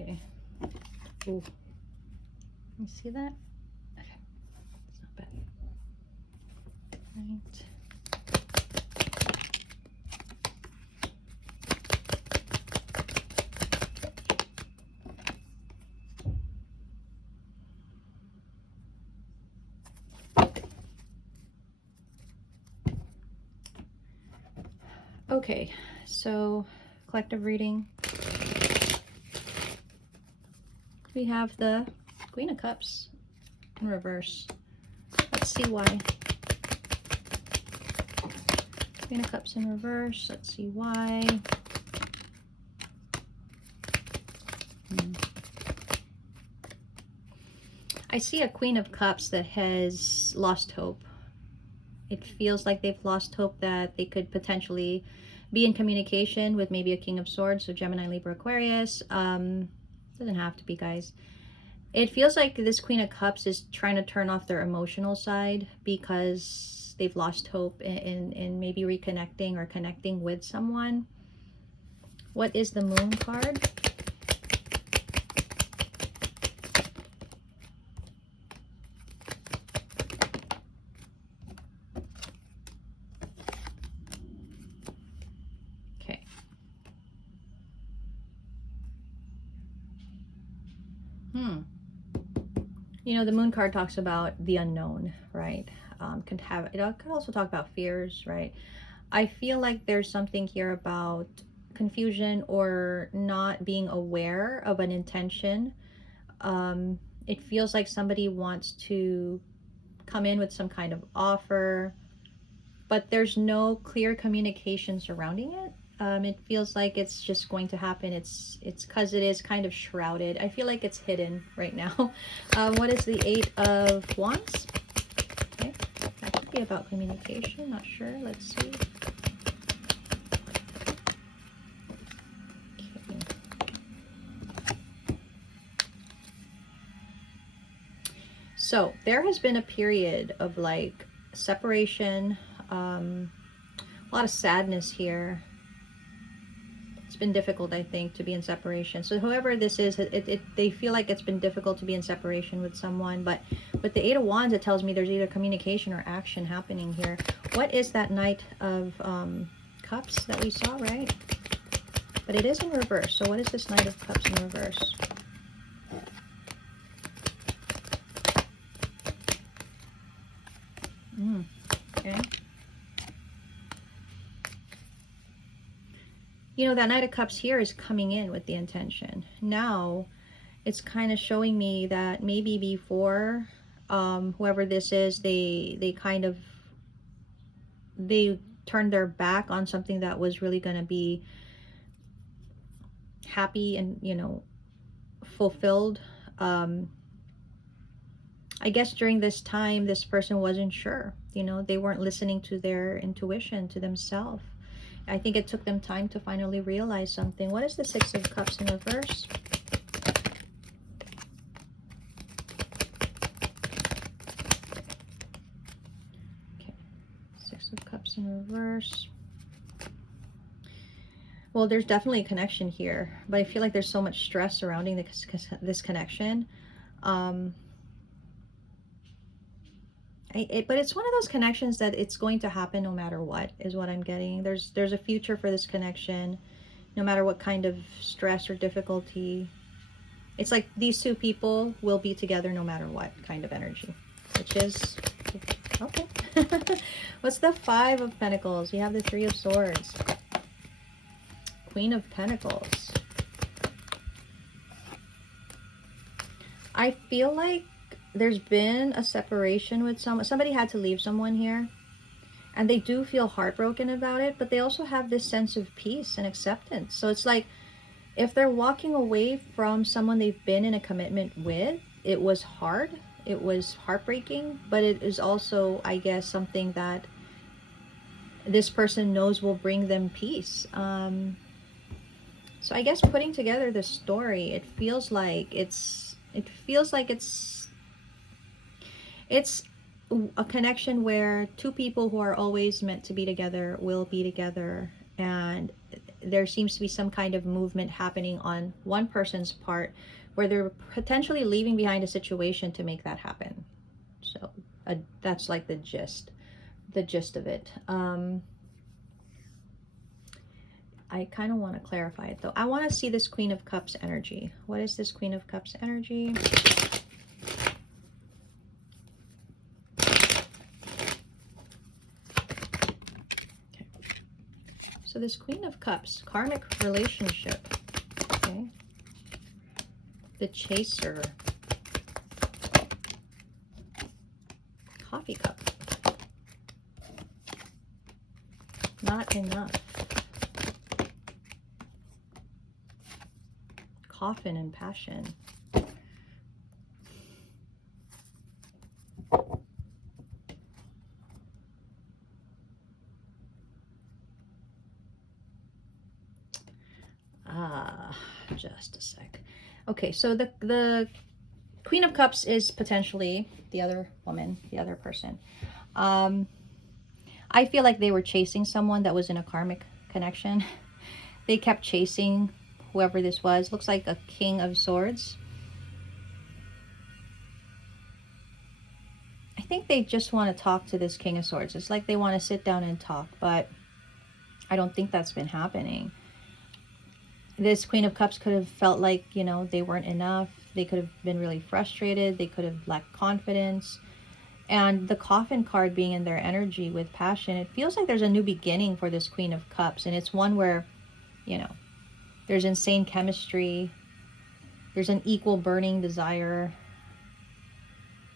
Okay. Ooh. You see that? Okay. It's not bad. Right. Okay, so collective reading. We have the Queen of Cups in reverse. Let's see why. Queen of Cups in reverse. Let's see why. I see a Queen of Cups that has lost hope. It feels like they've lost hope that they could potentially be in communication with maybe a King of Swords, so Gemini, Libra, Aquarius. Doesn't have to be, guys. It feels like this Queen of Cups is trying to turn off their emotional side because they've lost hope in maybe reconnecting or connecting with someone. What is the Moon card? Okay. You know, the Moon card talks about the unknown, right? Could also talk about fears, right? I feel like there's something here about confusion or not being aware of an intention. It feels like somebody wants to come in with some kind of offer, but there's no clear communication surrounding it. It feels like it's just going to happen. It's because it is kind of shrouded. I feel like it's hidden right now. What is the Eight of Wands? Okay, that could be about communication. Not sure. Let's see. Okay. So there has been a period of like separation, a lot of sadness here. It's been difficult, I think, to be in separation. So whoever this is, they feel like it's been difficult to be in separation with someone. But with the Eight of Wands, it tells me there's either communication or action happening here. What is that Knight of Cups that we saw, right? But it is in reverse. So what is this Knight of Cups in reverse? Okay. You know, that Knight of Cups here is coming in with the intention. Now, it's kind of showing me that maybe before, whoever this is, they turned their back on something that was really going to be happy and, you know, fulfilled. I guess during this time, this person wasn't sure. You know, they weren't listening to their intuition, to themselves. I think it took them time to finally realize something. What is the Six of Cups in reverse? Okay, Six of Cups in reverse. Well, there's definitely a connection here, but I feel like there's so much stress surrounding this connection. But it's one of those connections that it's going to happen no matter what, is what I'm getting. There's a future for this connection, no matter what kind of stress or difficulty. It's like these two people will be together no matter what kind of energy, which is, okay. What's the Five of Pentacles? We have the Three of Swords. Queen of Pentacles. I feel like there's been a separation with someone. Somebody had to leave someone here. And they do feel heartbroken about it, but they also have this sense of peace and acceptance. So it's like, if they're walking away from someone they've been in a commitment with, it was hard. It was heartbreaking, but it is also, I guess, something that this person knows will bring them peace. So I guess putting together the story, it feels like it's a connection where two people who are always meant to be together will be together, and there seems to be some kind of movement happening on one person's part where they're potentially leaving behind a situation to make that happen. So that's like the gist of it. I kind of want to clarify it though. I want to see this Queen of Cups energy. What is this Queen of Cups energy? Okay. So this Queen of Cups, karmic relationship. Okay. The Chaser. Coffee cup. Not enough. Coffin and passion. Just a sec. Okay, so the Queen of Cups is potentially the other woman, the other person. I feel like they were chasing someone that was in a karmic connection. They kept chasing whoever this was. Looks like a King of Swords. I think they just want to talk to this King of Swords. It's like they want to sit down and talk, but I don't think that's been happening. This Queen of Cups could have felt like, you know, they weren't enough. They could have been really frustrated. They could have lacked confidence. And the Coffin card being in their energy with passion, it feels like there's a new beginning for this Queen of Cups. And it's one where, you know, there's insane chemistry. There's an equal burning desire.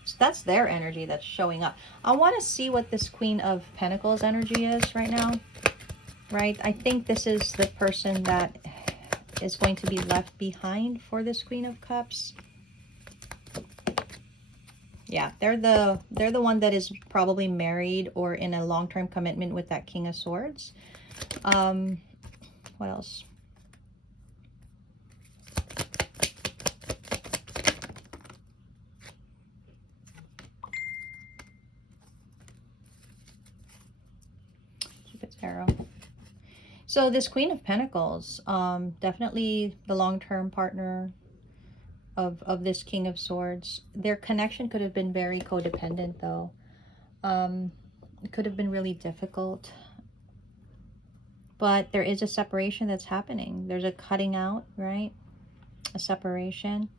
So that's their energy that's showing up. I want to see what this Queen of Pentacles energy is right now. Right? I think this is the person that is going to be left behind for this Queen of Cups. Yeah, they're the one that is probably married or in a long-term commitment with that King of Swords. What else? Cupid's arrow. So this Queen of Pentacles, definitely the long-term partner of this King of Swords. Their connection could have been very codependent though. It could have been really difficult. But there is a separation that's happening. There's a cutting out, right? A separation.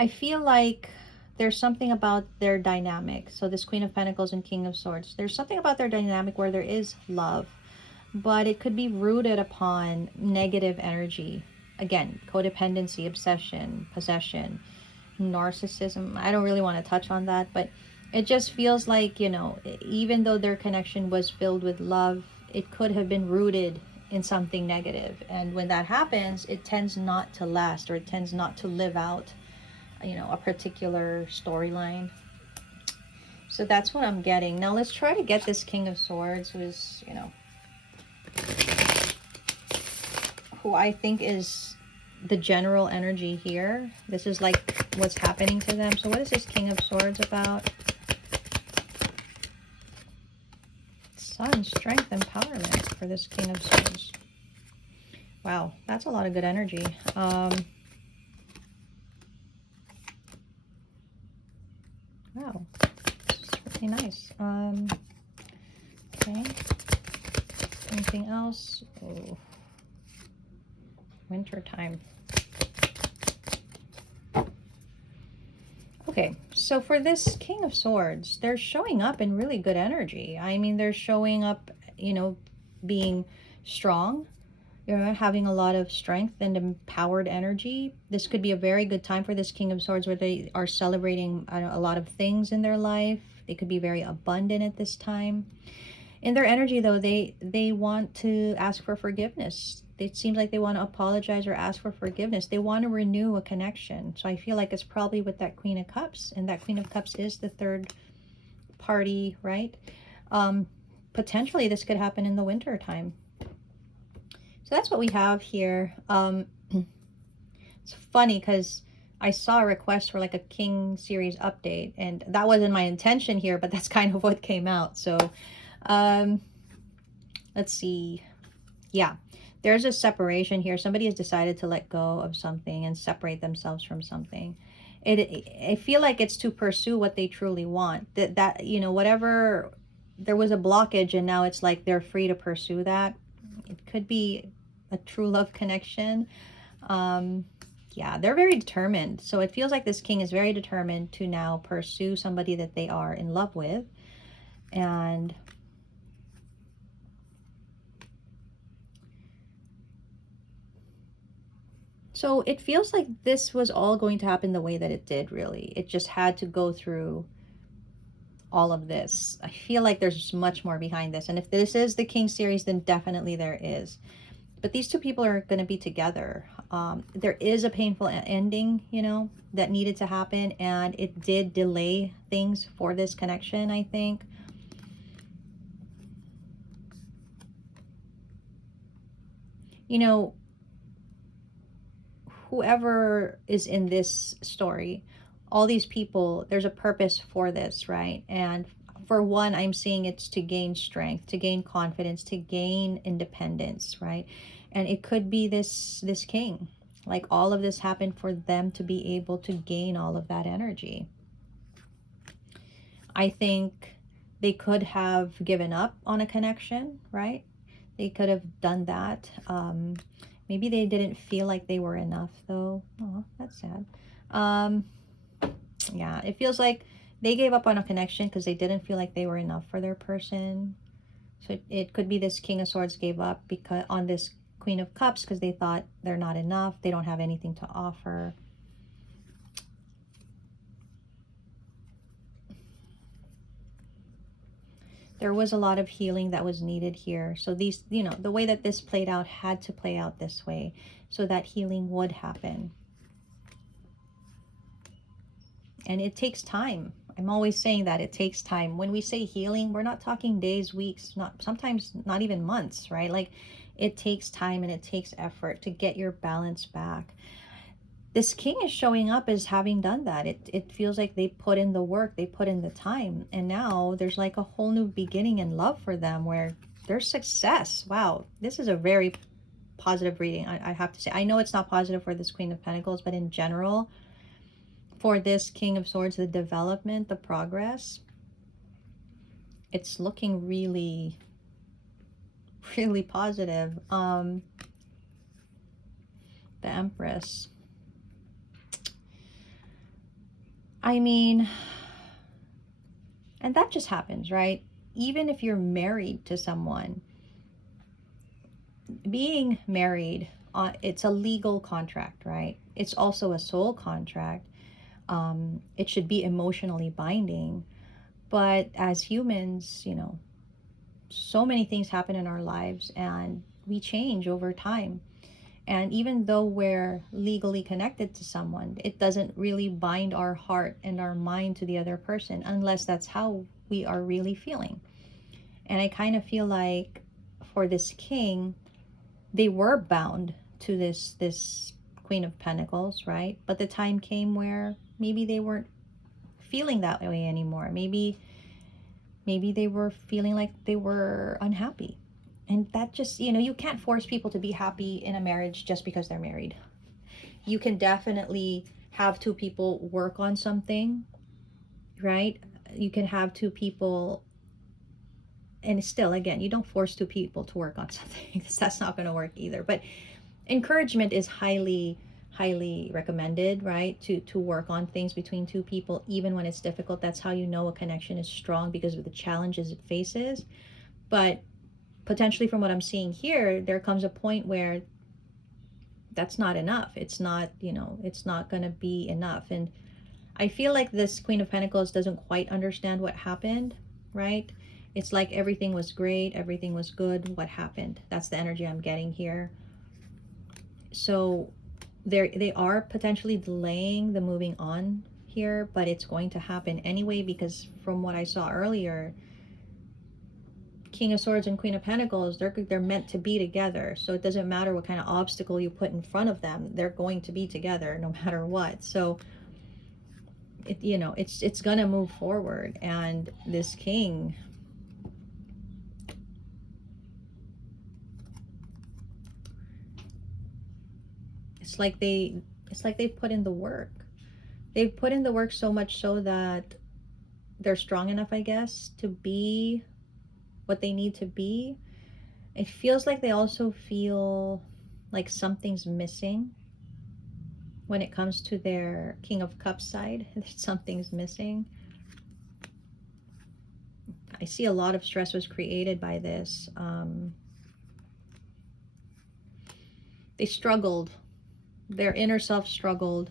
I feel like there's something about their dynamic. So this Queen of Pentacles and King of Swords. There's something about their dynamic where there is love. But it could be rooted upon negative energy. Again, codependency, obsession, possession, narcissism. I don't really want to touch on that, but it just feels like, you know, even though their connection was filled with love, it could have been rooted in something negative. And when that happens, it tends not to last, or it tends not to live out, you know, a particular storyline. So that's what I'm getting. Now let's try to get this King of Swords, who's, you know, who I think is the general energy here. This is like what's happening to them. So what is this King of Swords about? Sun, strength, empowerment for this King of Swords. Wow, that's a lot of good energy. Wow. This is really nice. Okay. Anything else? Oh. Winter time. Okay, so for this King of Swords, they're showing up in really good energy. I mean, they're showing up, you know, being strong, you know, having a lot of strength and empowered energy. This could be a very good time for this King of Swords where they are celebrating a lot of things in their life. They could be very abundant at this time. In their energy, though, they want to ask for forgiveness. It seems like they want to apologize or ask for forgiveness. They want to renew a connection. So I feel like it's probably with that Queen of Cups. And that Queen of Cups is the third party, right? Potentially this could happen in the winter time. So that's what we have here. It's funny because I saw a request for like a King series update. And that wasn't my intention here, but that's kind of what came out. So let's see. Yeah, there's a separation here. Somebody has decided to let go of something and separate themselves from something. I feel like it's to pursue what they truly want. That you know, whatever, there was a blockage and now it's like they're free to pursue that. It could be a true love connection. Um, yeah, they're very determined. So it feels like this king is very determined to now pursue somebody that they are in love with. And so it feels like this was all going to happen the way that it did, really. It just had to go through all of this. I feel like there's much more behind this. And if this is the King series, then definitely there is. But these two people are going to be together. There is a painful ending, you know, that needed to happen. And it did delay things for this connection, I think. You know, whoever is in this story, all these people, there's a purpose for this, right? And for one, I'm seeing it's to gain strength, to gain confidence, to gain independence, right? And it could be this king. Like all of this happened for them to be able to gain all of that energy. I think they could have given up on a connection, right? They could have done that. Maybe they didn't feel like they were enough, though. Oh, that's sad. Um, yeah, it feels like they gave up on a connection because they didn't feel like they were enough for their person. So it could be this King of Swords gave up because on this Queen of Cups because they thought they're not enough. They don't have anything to offer. There was a lot of healing that was needed here. So these, you know, the way that this played out had to play out this way so that healing would happen. And it takes time. I'm always saying that it takes time. When we say healing, we're not talking days, weeks, not sometimes not even months, right? Like it takes time and it takes effort to get your balance back. This king is showing up as having done that. It feels like they put in the work, they put in the time, and now there's like a whole new beginning in love for them where there's success. Wow, this is a very positive reading, I have to say. I know it's not positive for this Queen of Pentacles, but in general, for this King of Swords, the development, the progress, it's looking really, really positive. The Empress. I mean, and that just happens, right? Even if you're married to someone, being married, it's a legal contract, right? It's also a soul contract. It should be emotionally binding. But as humans, you know, so many things happen in our lives and we change over time. And even though we're legally connected to someone, it doesn't really bind our heart and our mind to the other person unless that's how we are really feeling. And I kind of feel like for this king, they were bound to this Queen of Pentacles, right? But the time came where maybe they weren't feeling that way anymore. Maybe they were feeling like they were unhappy. And that just, you know, you can't force people to be happy in a marriage just because they're married. You can definitely have two people work on something, right? You can have two people, and still, again, you don't force two people to work on something because that's not going to work either. But encouragement is highly recommended, right? To work on things between two people, even when it's difficult. That's how you know a connection is strong, because of the challenges it faces. But potentially, from what I'm seeing here, there comes a point where that's not enough. It's not, you know, it's not going to be enough. And I feel like this Queen of Pentacles doesn't quite understand what happened, right? It's like everything was great, everything was good. What happened? That's the energy I'm getting here. So they are potentially delaying the moving on here, but it's going to happen anyway, because from what I saw earlier, King of Swords and Queen of Pentacles, they're meant to be together. So it doesn't matter what kind of obstacle you put in front of them, they're going to be together no matter what. So it, you know, it's gonna move forward. And this king, it's like they've put in the work. They've put in the work so much so that they're strong enough, I guess, to be what they need to be. It feels like they also feel like something's missing when it comes to their King of Cups side. Something's missing. I see a lot of stress was created by this. They struggled. Their inner self struggled.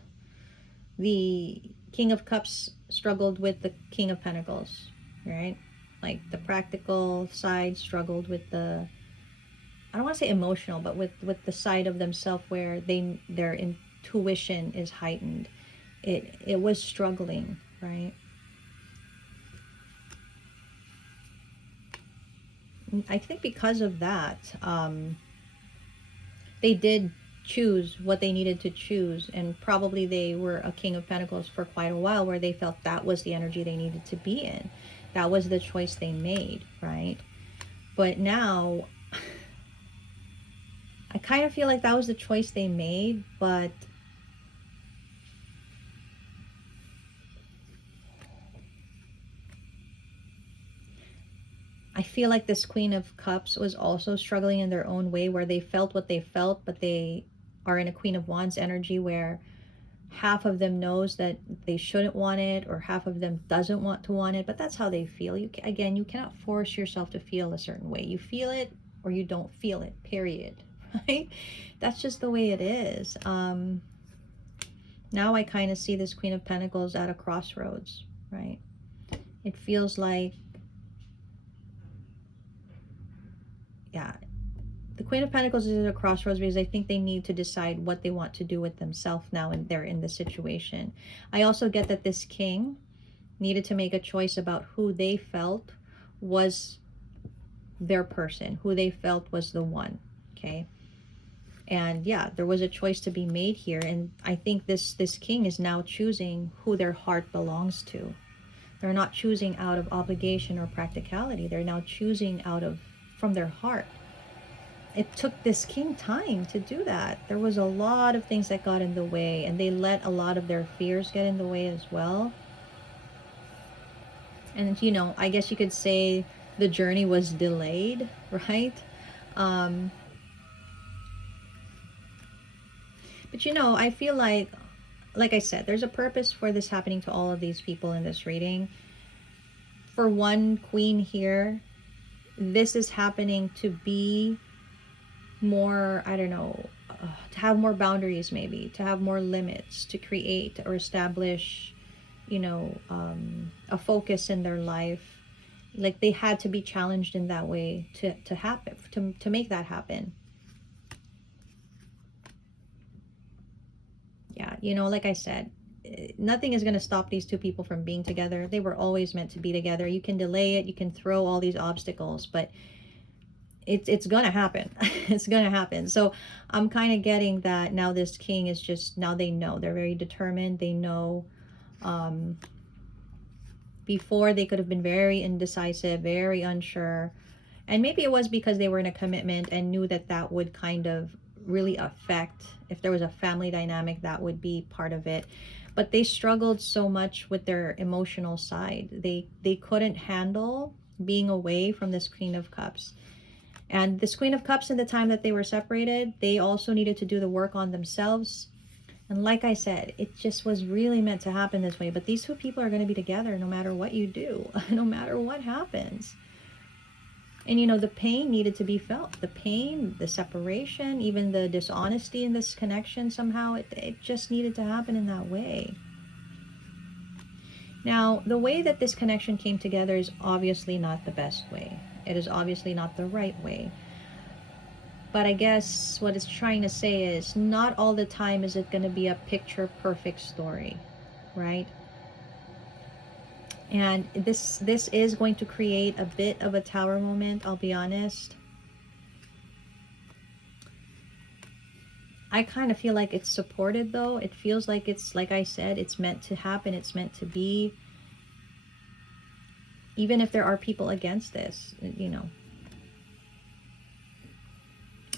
The King of Cups struggled with the King of Pentacles, right? Like the practical side struggled with the, I don't want to say emotional, but with the side of themselves where their intuition is heightened. It was struggling, right? I think because of that, they did choose what they needed to choose, and probably they were a King of Pentacles for quite a while where they felt that was the energy they needed to be in. That was the choice they made, right? But now I kind of feel like that was the choice they made, but I feel like this Queen of Cups was also struggling in their own way, where they felt what they felt, but they are in a Queen of Wands energy where half of them knows that they shouldn't want it, or half of them doesn't want to want it, but that's how they feel. Again, you cannot force yourself to feel a certain way. You feel it or you don't feel it, period. Right? That's just the way it is. Now I kind of see this Queen of Pentacles at a crossroads, right? It feels like, yeah, the Queen of Pentacles is at a crossroads because I think they need to decide what they want to do with themselves now, and they're in this situation. I also get that this King needed to make a choice about who they felt was their person, who they felt was the one, okay? And yeah, there was a choice to be made here, and I think this King is now choosing who their heart belongs to. They're not choosing out of obligation or practicality. They're now choosing from their heart. It took this King time to do that. There was a lot of things that got in the way, and they let a lot of their fears get in the way as well. And, you know, I guess you could say the journey was delayed, right? But, you know, I feel like I said, there's a purpose for this happening to all of these people in this reading. For one Queen here, this is happening to be more, I don't know, to have more boundaries, maybe to have more limits, to create or establish, you know, a focus in their life. Like they had to be challenged in that way to happen, to make that happen. Yeah, you know, like I said, nothing is going to stop these two people from being together. They were always meant to be together. You can delay it, you can throw all these obstacles, but it's gonna happen. It's gonna happen. So I'm kind of getting that now this King is just, now they know, they're very determined. They know, before they could have been very indecisive, very unsure, and maybe it was because they were in a commitment and knew that that would kind of really affect, if there was a family dynamic, that would be part of it. But they struggled so much with their emotional side. They couldn't handle being away from this Queen of Cups. And this Queen of Cups, in the time that they were separated, they also needed to do the work on themselves. And like I said, it just was really meant to happen this way. But these two people are going to be together no matter what you do, no matter what happens. And, you know, the pain needed to be felt. The pain, the separation, even the dishonesty in this connection, somehow, it just needed to happen in that way. Now, the way that this connection came together is obviously not the best way. It is obviously not the right way. But I guess what it's trying to say is, not all the time is it going to be a picture perfect story, right? And this is going to create a bit of a tower moment, I'll be honest. I kind of feel like it's supported, though. It feels like it's, like I said, it's meant to happen. It's meant to be. Even if there are people against this, you know.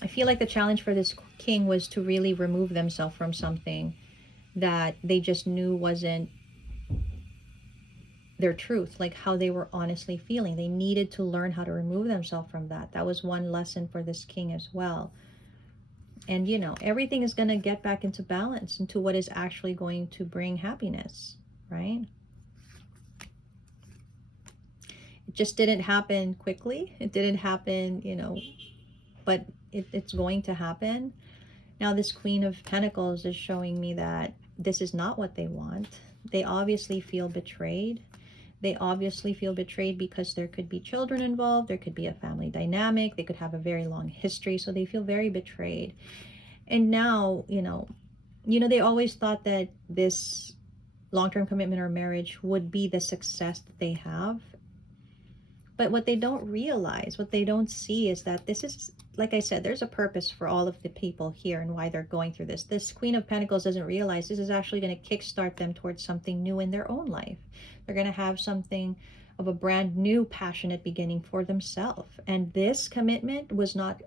I feel like the challenge for this king was to really remove themselves from something that they just knew wasn't their truth, like how they were honestly feeling. They needed to learn how to remove themselves from that. That was one lesson for this king as well. And you know, everything is going to get back into balance, into what is actually going to bring happiness, right? It just didn't happen quickly. It didn't happen, you know, but it's going to happen. Now this Queen of Pentacles is showing me that this is not what they want. They obviously feel betrayed. They obviously feel betrayed because there could be children involved. There could be a family dynamic. They could have a very long history. So they feel very betrayed. And now, you know, they always thought that this long-term commitment or marriage would be the success that they have. But what they don't realize, what they don't see is that this is, like I said, there's a purpose for all of the people here and why they're going through this. This Queen of Pentacles doesn't realize this is actually going to kickstart them towards something new in their own life. They're going to have something of a brand new passionate beginning for themselves. And this commitment was not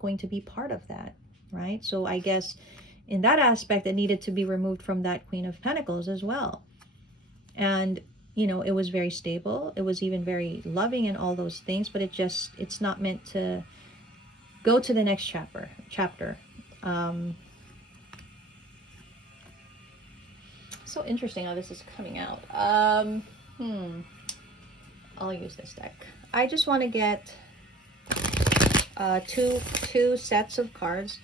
going to be part of that, right? So I guess in that aspect, it needed to be removed from that Queen of Pentacles as well. And you know, it was very stable. It was even very loving and all those things, but it's not meant to go to the next chapter. So interesting how this is coming out. I'll use this deck. I just want to get two sets of cards.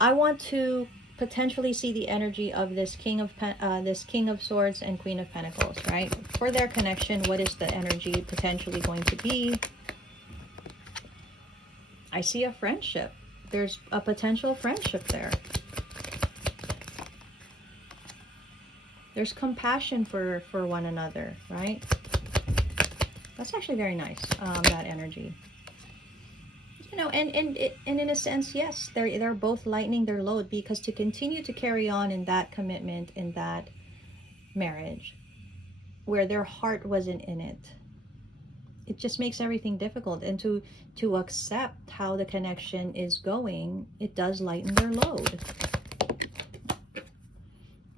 I want to potentially see the energy of this King of Swords and Queen of Pentacles, right? For their connection, what is the energy potentially going to be? I see a friendship. There's a potential friendship there. There's compassion for one another, right? That's actually very nice, that energy. You know, and in a sense, yes, they're both lightening their load, because to continue to carry on in that commitment, in that marriage, where their heart wasn't in it, it just makes everything difficult. And to accept how the connection is going, it does lighten their load.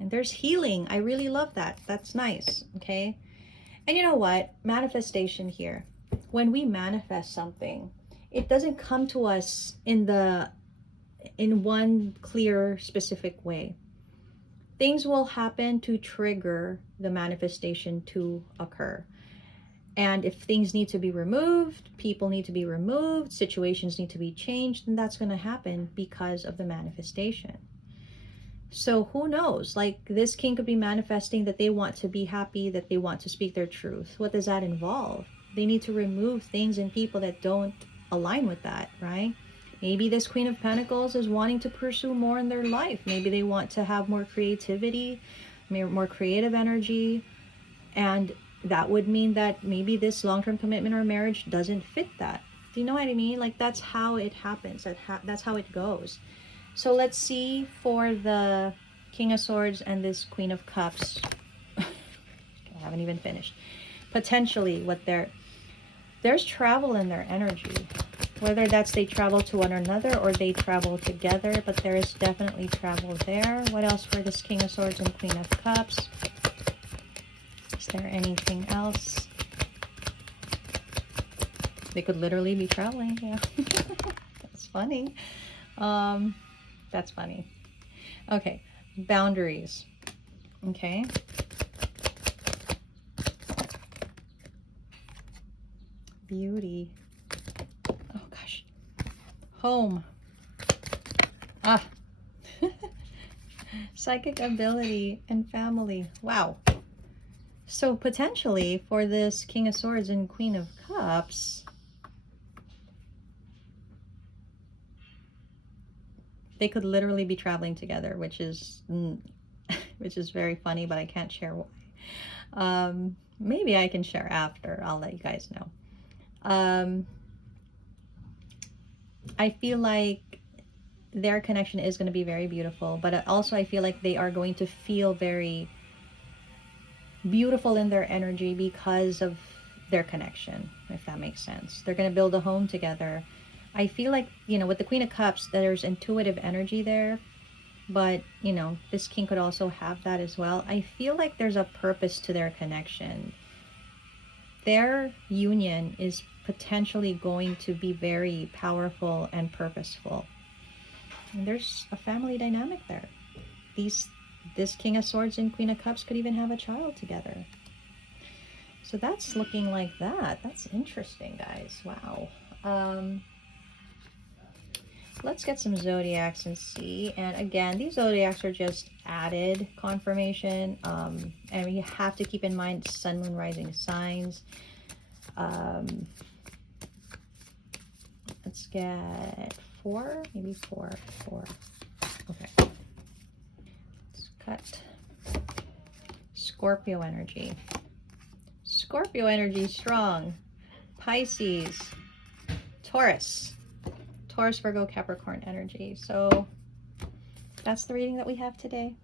And there's healing. I really love that. That's nice. Okay. And you know what? Manifestation here. When we manifest something, it doesn't come to us in one clear, specific way. Things will happen to trigger the manifestation to occur. And if things need to be removed, people need to be removed, situations need to be changed, then that's going to happen because of the manifestation. So who knows? Like, this king could be manifesting that they want to be happy, that they want to speak their truth. What does that involve? They need to remove things and people that don't align with that, right? Maybe this Queen of Pentacles is wanting to pursue more in their life. Maybe they want to have more creativity, more creative energy, and that would mean that maybe this long-term commitment or marriage doesn't fit that. Do you know what I mean? Like, that's how it happens. That's how it goes. So let's see for the King of Swords and this Queen of Cups. I haven't even finished. Potentially what there's travel in their energy, whether that's they travel to one another or they travel together, but there is definitely travel there. What else for this King of Swords and Queen of Cups? Is there anything else? They could literally be traveling. Yeah. That's funny. That's funny. Okay, boundaries. Okay. Beauty. Oh gosh. Home. Ah. Psychic ability and family. Wow. So potentially for this King of Swords and Queen of Cups, they could literally be traveling together, which is very funny, but I can't share why. Maybe I can share after. I'll let you guys know. I feel like their connection is going to be very beautiful, but also I feel like they are going to feel very beautiful in their energy because of their connection, if that makes sense. They're going to build a home together. I feel like, you know, with the Queen of Cups, there's intuitive energy there, but, you know, this king could also have that as well. I feel like there's a purpose to their connection. Their union is potentially going to be very powerful and purposeful. And there's a family dynamic there. This King of Swords and Queen of Cups could even have a child together. So that's looking like that. That's interesting, guys. Wow. Let's get some zodiacs and see. And again, these zodiacs are just added confirmation. And you have to keep in mind sun, moon, rising signs. Let's get 4, maybe 4. Okay. Let's cut Scorpio energy. Scorpio energy strong. Pisces, Taurus, Virgo, Capricorn energy. So that's the reading that we have today.